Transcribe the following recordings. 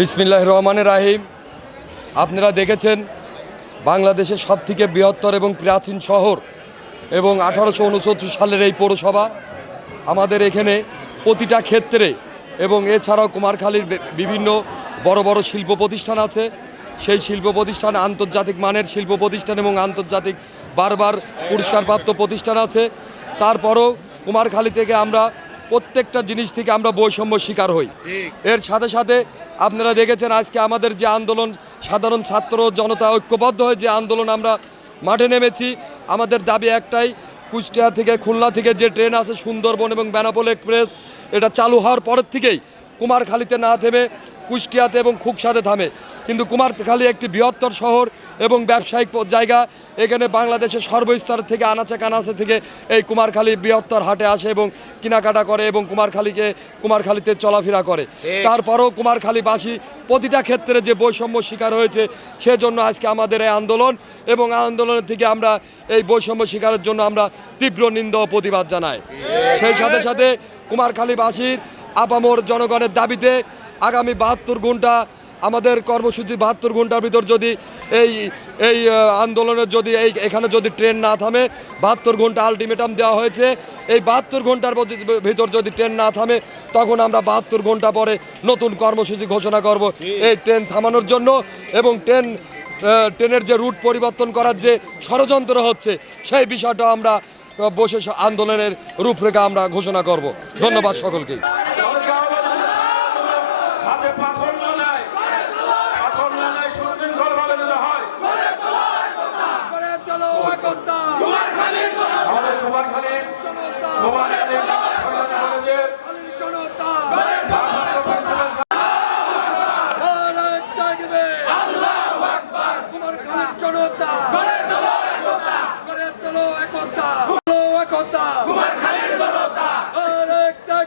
বিসমিল্লাহ রহমানের রাহিম। আপনারা দেখেছেন বাংলাদেশের সবথেকে বৃহত্তর এবং প্রাচীন শহর এবং আঠারোশো উনসত্তর সালের এই পৌরসভা। আমাদের এখানে প্রতিটা ক্ষেত্রে এবং এছাড়াও কুমারখালীর বিভিন্ন বড় বড় শিল্প প্রতিষ্ঠান আছে। সেই শিল্প প্রতিষ্ঠান আন্তর্জাতিক মানের শিল্প প্রতিষ্ঠান এবং আন্তর্জাতিক বারবার পুরস্কারপ্রাপ্ত প্রতিষ্ঠান আছে। তারপরও কুমারখালী থেকে আমরা প্রত্যেকটা জিনিস থেকে আমরা বৈষম্য শিকার হই। এর সাথে সাথে আপনারা দেখেছেন আজকে আমাদের যে আন্দোলন সাধারণ ছাত্র জনতা ঐক্যবদ্ধ হয়ে যে আন্দোলন আমরা মাঠে নেমেছি আমাদের দাবি একটাই কুষ্টিয়া থেকে খুলনা থেকে যে ট্রেন আছে সুন্দরবন এবং বেনাপোল এক্সপ্রেস এটা চালু হওয়ার পরের থেকেই কুমারখালীতে না থেমে কুষ্টিয়াতে এবং খুকসাতে থামে। কিন্তু কুমারখালী একটি বৃহত্তর শহর এবং ব্যবসায়িক জায়গা। এখানে বাংলাদেশের সর্বস্তর থেকে আনাচে কানাচে থেকে এই কুমারখালী বৃহত্তর হাটে আসে এবং কেনাকাটা করে এবং কুমারখালীকে কুমারখালীতে চলাফেরা করে। তারপরও কুমারখালীবাসী প্রতিটা ক্ষেত্রে যে বৈষম্য শিকার হয়েছে সেজন্য আজকে আমাদের এই আন্দোলন এবং আন্দোলনের থেকে আমরা এই বৈষম্য শিকারের জন্য আমরা তীব্র নিন্দা ও প্রতিবাদ জানাই। সেই সাথে সাথে কুমারখালীবাসীর আপামর জনগণের দাবিতে আগামী বাহাত্তর ঘণ্টা আমাদের কর্মসূচি বাহাত্তর ঘণ্টার ভিতর যদি এই এই আন্দোলনের যদি এই, এখানে যদি ট্রেন না থামে, বাহাত্তর ঘণ্টা আলটিমেটাম দেওয়া হয়েছে। এই বাহাত্তর ঘণ্টার ভিতর যদি ট্রেন না থামে, তখন আমরা বাহাত্তর ঘণ্টা পরে নতুন কর্মসূচি ঘোষণা করব এই ট্রেন থামানোর জন্য এবং ট্রেন ট্রেনের যে রুট পরিবর্তন করার যে ষড়যন্ত্র হচ্ছে, সেই বিষয়টা আমরা বসে আন্দোলনের রূপরেখা আমরা ঘোষণা করব। ধন্যবাদ সকলকেই হাতে পাথর না নেয় পাথর না নেয় সুশৃঙ্খলভাবে যেন হয় আমাদের কুমারখালী কুমারখালী সরকারি কলেজের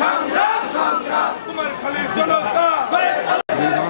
সংগ্রাম সংগ্রাম। তোমার খালির জনতা। এই, একজন